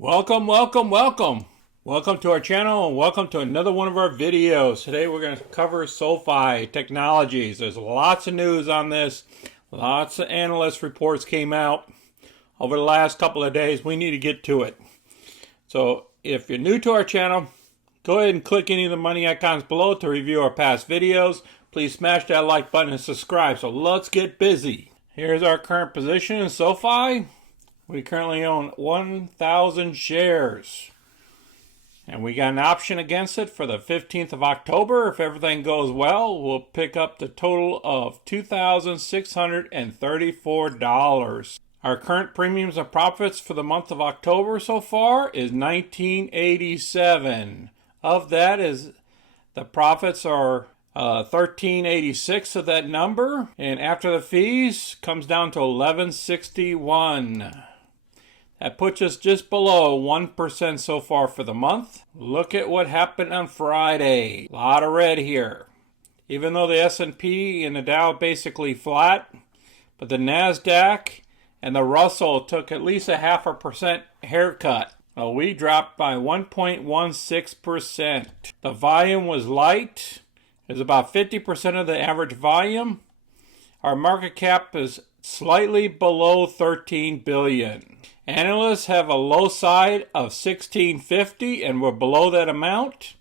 Welcome to our channel and welcome to another one of our videos. Today we're going to cover SOFI Technologies. There's lots of news on this. Lots of analyst reports came out over the last couple of days. We need to get to it. So if you're new to our channel, go ahead and click any of the money icons below to review our past videos. Please smash that like button and subscribe. So let's get busy. Here's our current position in SOFI. We currently own 1,000 shares. And we got an option against it for the 15th of October. If everything goes well, we'll pick up the total of $2,634. Our current premiums and profits for the month of October so far is $19.87. Of that is the profits are $13.86 of that number, and after the fees comes down to $11.61. That puts us just below 1% so far for the month. Look at what happened on Friday. A lot of red here. Even though the S&P and the Dow basically flat, but the NASDAQ and the Russell took at least a 0.5% haircut. Well, we dropped by 1.16%. The volume was light. It's about 50% of the average volume. Our market cap is slightly below $13 billion. Analysts have a low side of $16.50 and we're below that amount,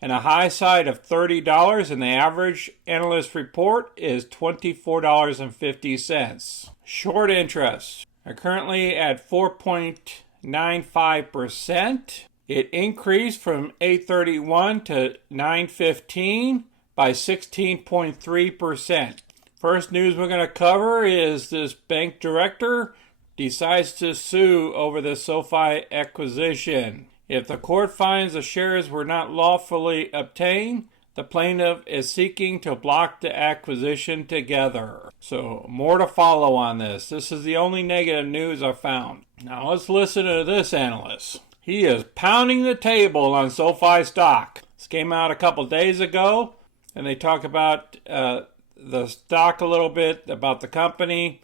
and a high side of $30, and the average analyst report is $24.50. Short interest are currently at 4.95%. It increased from 8/31 to 9/15 by 16.3%. First news we're going to cover is this bank director decides to sue over the SOFI acquisition. If the court finds the shares were not lawfully obtained, the plaintiff is seeking to block the acquisition together. So more to follow on this. This is the only negative news I found. Now let's listen to this analyst. He is pounding the table on SOFI stock. This came out a couple days ago, and they talk about the stock a little bit, about the company.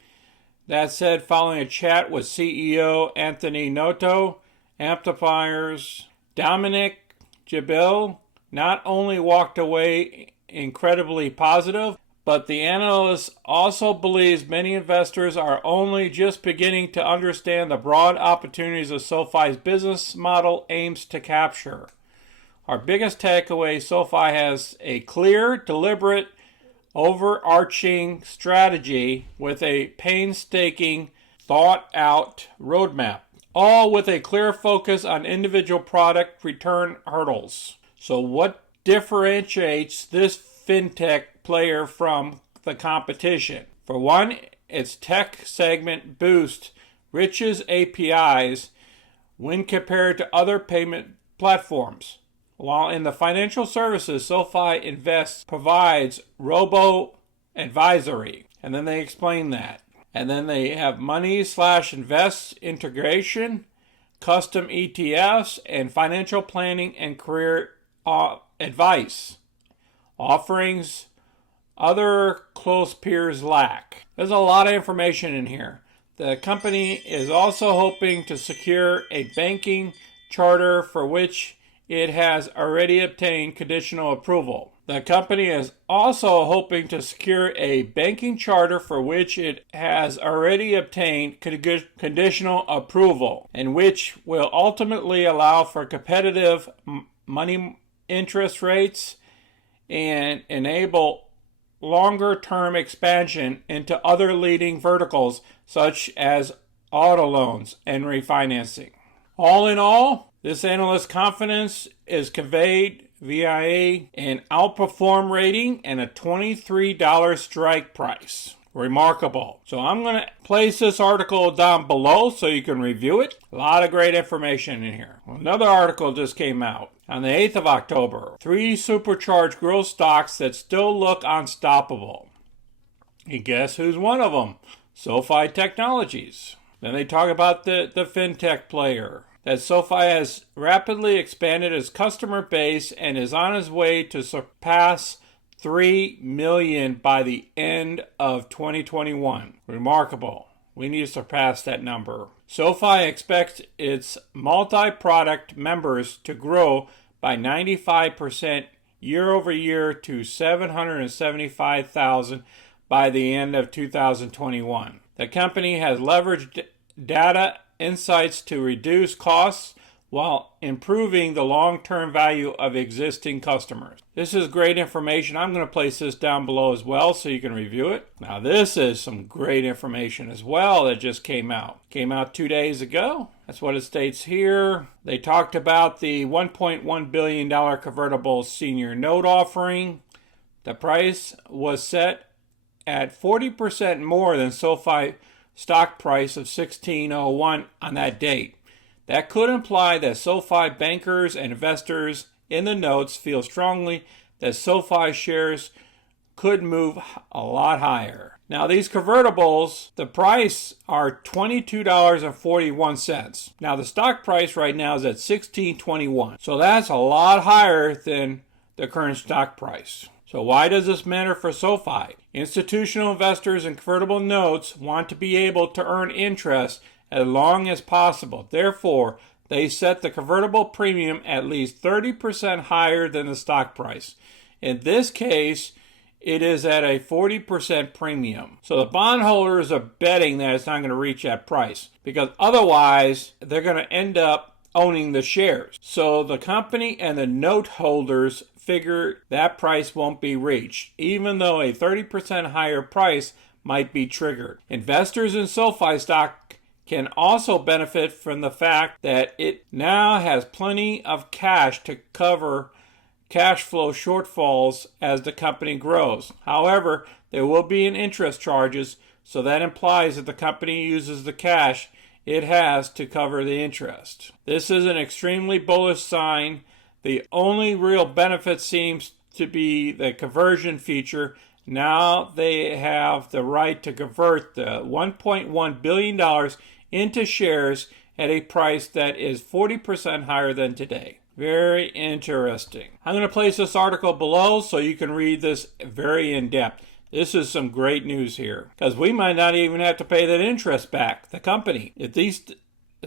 That said, following a chat with CEO Anthony Noto, Amplifier's Dominic Gibil not only walked away incredibly positive, but the analyst also believes many investors are only just beginning to understand the broad opportunities of SOFI's business model aims to capture. Our biggest takeaway, SOFI has a clear, deliberate, overarching strategy with a painstaking, thought-out roadmap, all with a clear focus on individual product return hurdles. So what differentiates this fintech player from the competition? For one, its tech segment boosts Rich's APIs when compared to other payment platforms. While in the financial services, SOFI provides robo-advisory. And then they explain that. And then they have money/invest integration, custom ETFs, and financial planning and career advice. Offerings other close peers lack. There's a lot of information in here. The company is also hoping to secure a banking charter for which it has already obtained conditional approval. The company is also hoping to secure a banking charter for which it has already obtained conditional approval, and which will ultimately allow for competitive money interest rates and enable longer-term expansion into other leading verticals such as auto loans and refinancing. All in all, this analyst's confidence is conveyed via an outperform rating and a $23 strike price. Remarkable. So I'm going to place this article down below so you can review it. A lot of great information in here. Another article just came out on the 8th of October. 3 supercharged growth stocks that still look unstoppable. And guess who's one of them? SOFI Technologies. Then they talk about the fintech player. That SOFI has rapidly expanded its customer base and is on its way to surpass 3 million by the end of 2021. Remarkable. We need to surpass that number. SoFi expects its multi-product members to grow by 95% year over year to 775,000 by the end of 2021. The company has leveraged data insights to reduce costs while improving the long-term value of existing customers. This is great information. I'm going to place this down below as well so you can review it. Now this is some great information as well that just came out. Came out 2 days ago. That's what it states here. They talked about the $1.1 billion convertible senior note offering. The price was set at 40% more than SOFI stock price of $16.01 on that date. That could imply that SoFi bankers and investors in the notes feel strongly that SoFi shares could move a lot higher. Now these convertibles, the price are $22.41. Now the stock price right now is at $16.21. So that's a lot higher than the current stock price. So why does this matter for SoFi? Institutional investors in convertible notes want to be able to earn interest as long as possible. Therefore, they set the convertible premium at least 30% higher than the stock price. In this case, it is at a 40% premium. So the bondholders are betting that it's not going to reach that price because otherwise they're going to end up owning the shares. So the company and the note holders figure that price won't be reached, even though a 30% higher price might be triggered. Investors in SoFi stock can also benefit from the fact that it now has plenty of cash to cover cash flow shortfalls as the company grows. However, there will be an interest charges, so that implies that the company uses the cash it has to cover the interest. This is an extremely bullish sign. The only real benefit seems to be the conversion feature. Now they have the right to convert the $1.1 billion into shares at a price that is 40% higher than today. Very interesting. I'm going to place this article below so you can read this very in depth. This is some great news here because we might not even have to pay that interest back, the company. If these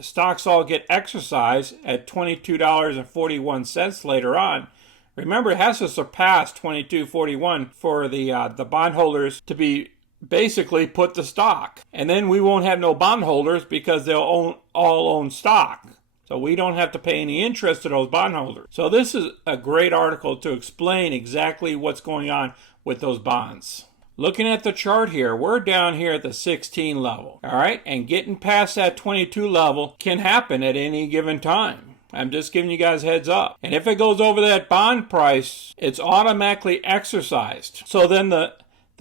stocks all get exercised at $22.41 later on, remember it has to surpass $22.41 for the bondholders to be basically put the stock. And then we won't have no bondholders because they'll all own stock. So we don't have to pay any interest to those bondholders. So this is a great article to explain exactly what's going on with those bonds. Looking at the chart here, we're down here at the 16 level. All right, and getting past that 22 level can happen at any given time. I'm just giving you guys a heads up. And if it goes over that bond price, it's automatically exercised. So then the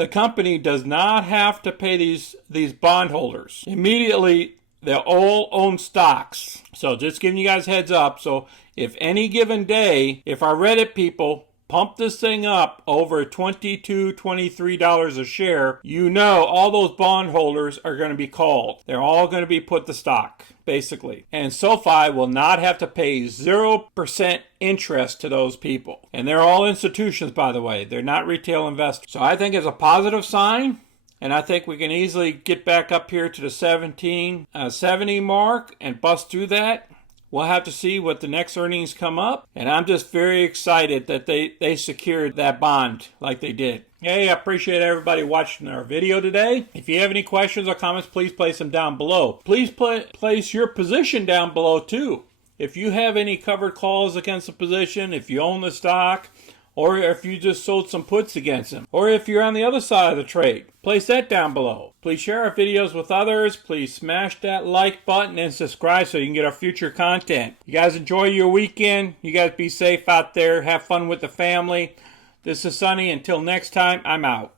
company does not have to pay these bondholders. Immediately, they'll all own stocks. So just giving you guys a heads up. So if any given day, if our Reddit people pump this thing up over $22, $23 a share, you know all those bondholders are going to be called. They're all going to be put to stock, basically. And SoFi will not have to pay 0% interest to those people. And they're all institutions, by the way. They're not retail investors. So I think it's a positive sign. And I think we can easily get back up here to the 1770 mark and bust through that. We'll have to see what the next earnings come up. And I'm just very excited that they secured that bond like they did. Hey, I appreciate everybody watching our video today. If you have any questions or comments, please place them down below. Please place your position down below too. If you have any covered calls against the position, if you own the stock, or if you just sold some puts against them, or if you're on the other side of the trade, place that down below. Please share our videos with others. Please smash that like button and subscribe so you can get our future content. You guys enjoy your weekend. You guys be safe out there. Have fun with the family. This is Sonny. Until next time, I'm out.